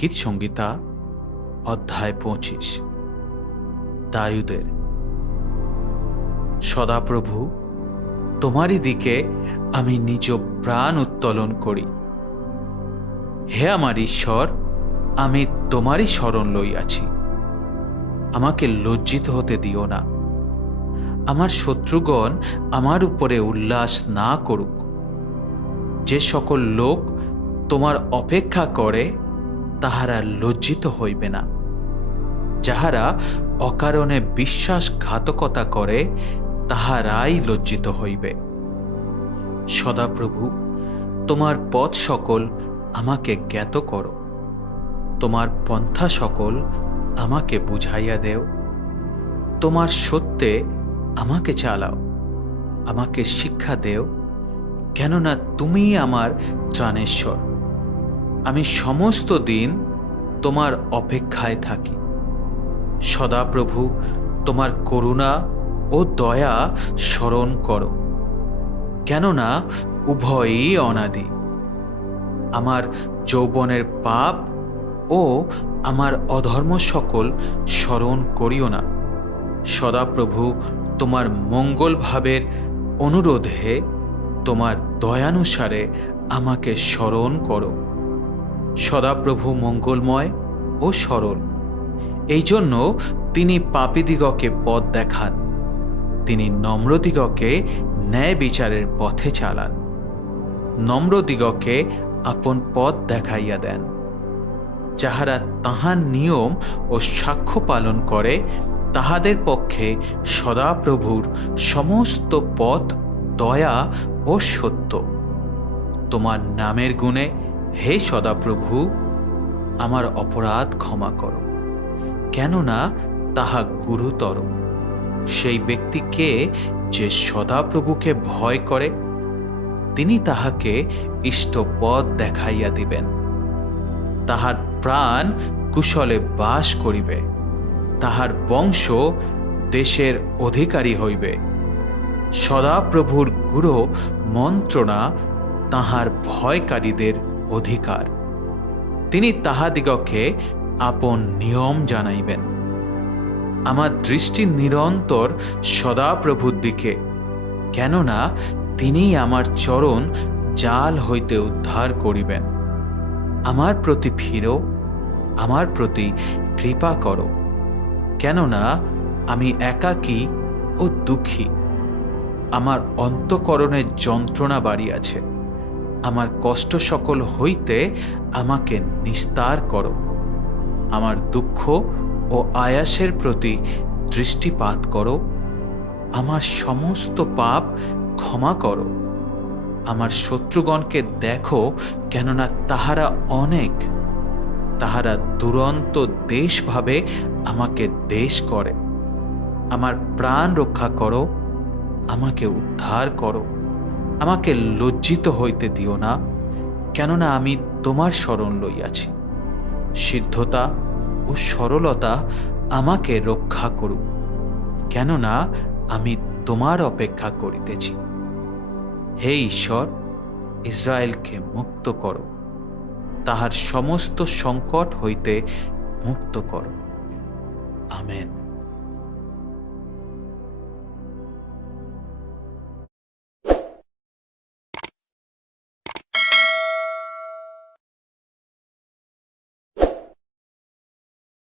গীতসংহিতা অধ্যায় 25। দায়ুদের। সদাপ্রভু, তোমারই দিকে আমি নিজ প্রাণ উত্তোলন করি। হে আমার ঈশ্বর, আমি তোমারই শরণ লইয়াছি। আমাকে লজ্জিত হতে দিও না। আমার শত্রুগণ আমার উপরে উল্লাস না করুক। যে সকল লোক তোমার অপেক্ষা করে তাহারা লজ্জিত হইবে না। যাহারা অকারণে বিশ্বাসঘাতকতা করে তাহারাই লজ্জিত হইবে। সদাপ্রভু, তোমার পথ সকল আমাকে জ্ঞাত করো। তোমার পন্থা সকল আমাকে বুঝাইয়া দেও। তোমার সত্যে আমাকে চালাও, আমাকে শিক্ষা দেও, কেননা তুমিই আমার ত্রাণেশ্বর। আমি সমস্ত দিন তোমার অপেক্ষায় থাকি। সদাপ্রভু, তোমার করুণা ও দয়া স্মরণ করো, কেননা উভয়ই অনাদি। আমার যৌবনের পাপ ও আমার অধর্ম সকল স্মরণ করিও না। সদাপ্রভু, তোমার মঙ্গল ভাবের অনুরোধে তোমার দয়ানুসারে আমাকে স্মরণ করো। সদাপ্রভু মঙ্গলময় ও সরল, এই জন্য তিনি পাপীদিগকে পথ দেখান। তিনি নম্রদিগকে ন্যায় বিচারের পথে চালান। নম্রদিগকে আপন পথ দেখাইয়া দেন। যাহারা তাহার নিয়ম ও সাক্ষ্য পালন করে তাহাদের পক্ষে সদাপ্রভুর সমস্ত পথ দয়া ও সত্য। তোমার নামের গুণে হে সদাপ্রভু, আমার অপরাধ ক্ষমা করো, কেননা তাহা গুরুতর। সেই ব্যক্তিকে যে সদাপ্রভুকে ভয় করে তিনি তাহাকে ইষ্ট পথ দেখাইয়া দিবেন। তাহার প্রাণ কুশলে বাস করিবে, তাহার বংশ দেশের অধিকারী হইবে। সদাপ্রভুর গূঢ় মন্ত্রণা তাহার ভয়কারীদের অধিকার। তিনি তাহাদিগকে আপন নিয়ম জানাইবেন। আমার দৃষ্টি নিরন্তর সদাপ্রভুর দিকে, কেননা তিনিই আমার চরণ জাল হইতে উদ্ধার করিবেন। আমার প্রতি ফিরো, আমার প্রতি কৃপা করো, কেননা আমি একাকী ও দুঃখী। আমার অন্তঃকরণে যন্ত্রণা বাড়িয়াছে। আমার কষ্ট সকল হইতে আমাকে নিস্তার করো। আমার দুঃখ ও আয়াসের প্রতি দৃষ্টিপাত করো। আমার সমস্ত পাপ ক্ষমা করো। আমার শত্রুগণকে দেখো, কেননা তাহারা অনেক। তাহারা দুরন্ত দেশ ভাবে আমাকে দেশ করে। আমার প্রাণ রক্ষা করো, আমাকে উদ্ধার করো। আমাকে লজ্জিত হইতে দিও না, কেননা আমি তোমার শরণ লইয়াছি। সিদ্ধতা ও সরলতা আমাকে রক্ষা করুক, কেননা আমি তোমার অপেক্ষা করিতেছি। হে ঈশ্বর, ইসরায়েলকে মুক্ত করো, তাহার সমস্ত সংকট হইতে মুক্ত করো। আমেন।